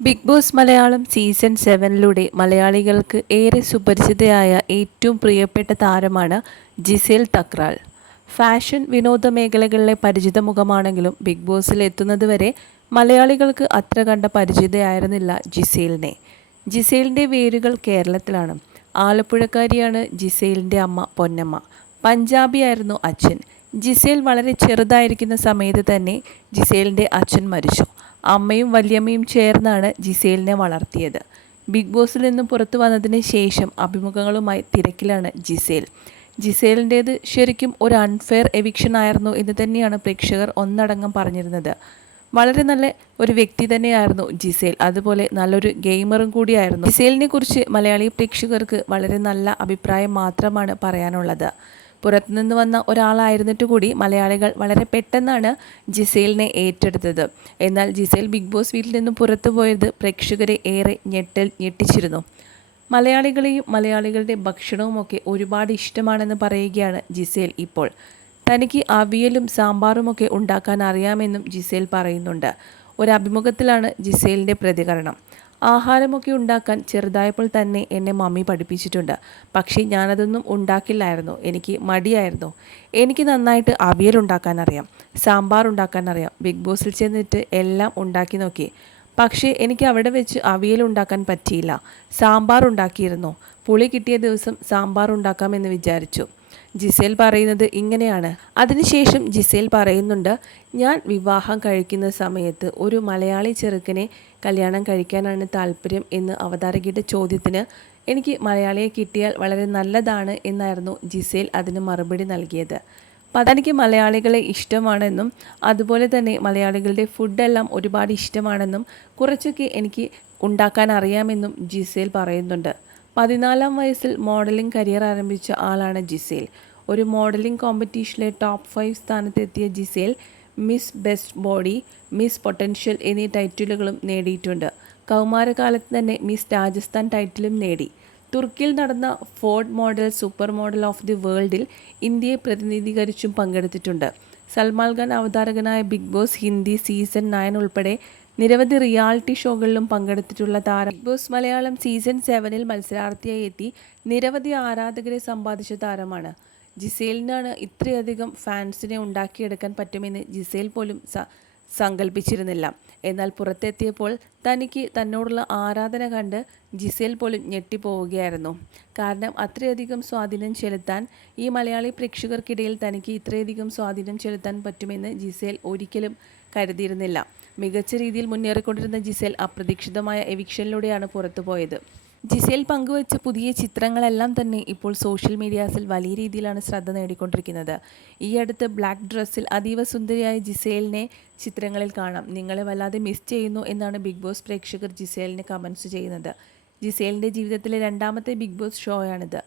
Big boss Malayalam season സെവനിലൂടെ മലയാളികൾക്ക് ഏറെ സുപരിചിതയായ ഏറ്റവും പ്രിയപ്പെട്ട താരമാണ് ജിസേൽ തക്രാൾ. ഫാഷൻ വിനോദ മേഖലകളിലെ പരിചിത മുഖമാണെങ്കിലും ബിഗ് ബോസിൽ എത്തുന്നതുവരെ മലയാളികൾക്ക് അത്ര കണ്ട പരിചിതയായിരുന്നില്ല ജിസേലിനെ. ജിസേലിന്റെ വേരുകൾ കേരളത്തിലാണ്. ആലപ്പുഴക്കാരിയാണ് ജിസേലിന്റെ അമ്മ പൊന്നമ്മ. പഞ്ചാബിയായിരുന്നു അച്ഛൻ. ജിസേൽ വളരെ ചെറുതായിരിക്കുന്ന സമയത്ത് തന്നെ ജിസേലിന്റെ അച്ഛൻ മരിച്ചു. അമ്മയും വല്യമ്മയും ചേർന്നാണ് ജിസേലിനെ വളർത്തിയത്. ബിഗ് ബോസിൽ നിന്ന് പുറത്തു വന്നതിന് ശേഷം അഭിമുഖങ്ങളുമായി തിരക്കിലാണ് ജിസേൽ. ജിസേലിന്റേത് ശരിക്കും ഒരു അൺഫെയർ എവിക്ഷൻ ആയിരുന്നു എന്ന് തന്നെയാണ് പ്രേക്ഷകർ ഒന്നടങ്കം പറഞ്ഞിരുന്നത്. വളരെ നല്ല ഒരു വ്യക്തി തന്നെയായിരുന്നു ജിസേൽ. അതുപോലെ നല്ലൊരു ഗെയിമറും കൂടിയായിരുന്നു. ജിസേലിനെ കുറിച്ച് മലയാളി പ്രേക്ഷകർക്ക് വളരെ നല്ല അഭിപ്രായം മാത്രമാണ് പറയാനുള്ളത്. പുറത്തുനിന്ന് വന്ന ഒരാളായിരുന്നിട്ട് കൂടി മലയാളികൾ വളരെ പെട്ടെന്നാണ് ജിസേലിനെ ഏറ്റെടുത്തത്. എന്നാൽ ജിസേൽ ബിഗ് ബോസ് വീട്ടിൽ നിന്ന് പുറത്തു പോയത് പ്രേക്ഷകരെ ഏറെ ഞെട്ടൽ ഞെട്ടിച്ചിരുന്നു. മലയാളികളെയും മലയാളികളുടെ ഭക്ഷണവുമൊക്കെ ഒരുപാട് ഇഷ്ടമാണെന്ന് പറയുകയാണ് ജിസേൽ ഇപ്പോൾ. തനിക്ക് അവിയലും സാമ്പാറുമൊക്കെ ഉണ്ടാക്കാൻ അറിയാമെന്നും ജിസേൽ പറയുന്നുണ്ട്. ഒരു അഭിമുഖത്തിലാണ് ജിസേലിന്റെ പ്രതികരണം. ആഹാരമൊക്കെ ഉണ്ടാക്കാൻ ചെറുതായപ്പോൾ തന്നെ എന്നെ മമ്മി പഠിപ്പിച്ചിട്ടുണ്ട്. പക്ഷേ ഞാനതൊന്നും ഉണ്ടാക്കില്ലായിരുന്നു. എനിക്ക് മടിയായിരുന്നു. എനിക്ക് നന്നായിട്ട് അവിയൽ ഉണ്ടാക്കാൻ അറിയാം സാമ്പാർ ഉണ്ടാക്കാൻ അറിയാം ബിഗ് ബോസിൽ ചെന്നിട്ട് എല്ലാം ഉണ്ടാക്കി നോക്കി. പക്ഷേ എനിക്ക് അവിടെ വെച്ച് അവിയൽ ഉണ്ടാക്കാൻ പറ്റിയില്ല. സാമ്പാർ ഉണ്ടാക്കിയിരുന്നു. പുളി കിട്ടിയ ദിവസം സാമ്പാർ ഉണ്ടാക്കാമെന്ന് വിചാരിച്ചു. ജിസേൽ പറയുന്നത് ഇങ്ങനെയാണ്. അതിനുശേഷം ജിസേൽ പറയുന്നുണ്ട് ഞാൻ വിവാഹം കഴിക്കുന്ന സമയത്ത് ഒരു മലയാളി ചെറുക്കനെ കല്യാണം കഴിക്കാനാണ് താല്പര്യം എന്ന് അവതാരകയുടെ ചോദ്യത്തിന് എനിക്ക് മലയാളിയെ കിട്ടിയാൽ വളരെ നല്ലതാണ് എന്നായിരുന്നു ജിസേൽ അതിന് മറുപടി നൽകിയത്. തനിക്ക് മലയാളികളെ ഇഷ്ടമാണെന്നും അതുപോലെ തന്നെ മലയാളികളുടെ ഫുഡെല്ലാം ഒരുപാട് ഇഷ്ടമാണെന്നും കുറച്ചൊക്കെ എനിക്ക് ഉണ്ടാക്കാൻ അറിയാമെന്നും ജിസേൽ പറയുന്നുണ്ട്. പതിനാലാം വയസ്സിൽ മോഡലിംഗ് കരിയർ ആരംഭിച്ച ആളാണ് ജിസേൽ. ഒരു മോഡലിംഗ് കോമ്പറ്റീഷനിലെ top five സ്ഥാനത്തെത്തിയ Gisele miss best body miss potential എന്നീ ടൈറ്റിലുകളും നേടിയിട്ടുണ്ട്. കൗമാരകാലത്ത് തന്നെ മിസ് രാജസ്ഥാൻ ടൈറ്റിലും നേടി. തുർക്കിയിൽ നടന്ന Ford model super model of the വേൾഡിൽ ഇന്ത്യയെ പ്രതിനിധീകരിച്ചും പങ്കെടുത്തിട്ടുണ്ട്. Salman Khan അവതാരകനായ big boss Hindi season nine ഉൾപ്പെടെ നിരവധി റിയാലിറ്റി ഷോകളിലും പങ്കെടുത്തിട്ടുള്ള താരം. ബിഗ് ബോസ് മലയാളം സീസൺ സെവനിൽ മത്സരാർത്ഥിയായി എത്തി നിരവധി ആരാധകരെ സമ്പാദിച്ച താരമാണ്. ജിസേലിനാണ് ഇത്രയധികം ഫാൻസിനെ ഉണ്ടാക്കിയെടുക്കാൻ പറ്റുമെന്ന് ജിസേൽ പോലും സങ്കല്പിച്ചിരുന്നില്ല എന്നാൽ പുറത്തെത്തിയപ്പോൾ തനിക്ക് തന്നോടുള്ള ആരാധന കണ്ട് ജിസേൽ പോലും ഞെട്ടിപ്പോവുകയായിരുന്നു. കാരണം അത്രയധികം സ്വാധീനം ചെലുത്താൻ ഈ മലയാളി പ്രേക്ഷകർക്കിടയിൽ തനിക്ക് ഇത്രയധികം സ്വാധീനം ചെലുത്താൻ പറ്റുമെന്ന് ജിസേൽ ഒരിക്കലും കരുതിയിരുന്നില്ല. മികച്ച രീതിയിൽ മുന്നേറിക്കൊണ്ടിരുന്ന ജിസേൽ അപ്രതീക്ഷിതമായ എവിക്ഷനിലൂടെയാണ് പുറത്തുപോയത്. ജിസേൽ പങ്കുവച്ച പുതിയ ചിത്രങ്ങളെല്ലാം തന്നെ ഇപ്പോൾ സോഷ്യൽ മീഡിയാസിൽ വലിയ രീതിയിലാണ് ശ്രദ്ധ നേടിക്കൊണ്ടിരിക്കുന്നത്. ഈ അടുത്ത് ബ്ലാക്ക് ഡ്രസ്സിൽ അതീവ സുന്ദരിയായ ജിസേലിനെ ചിത്രങ്ങളിൽ കാണാം. നിങ്ങളെ വല്ലാതെ മിസ് ചെയ്യുന്നു എന്നാണ് ബിഗ് ബോസ് പ്രേക്ഷകർ ജിസേലിന് കമൻസ് ചെയ്യുന്നത്. ജിസേലിന്റെ ജീവിതത്തിലെ രണ്ടാമത്തെ ബിഗ് ബോസ് ഷോയാണിത്.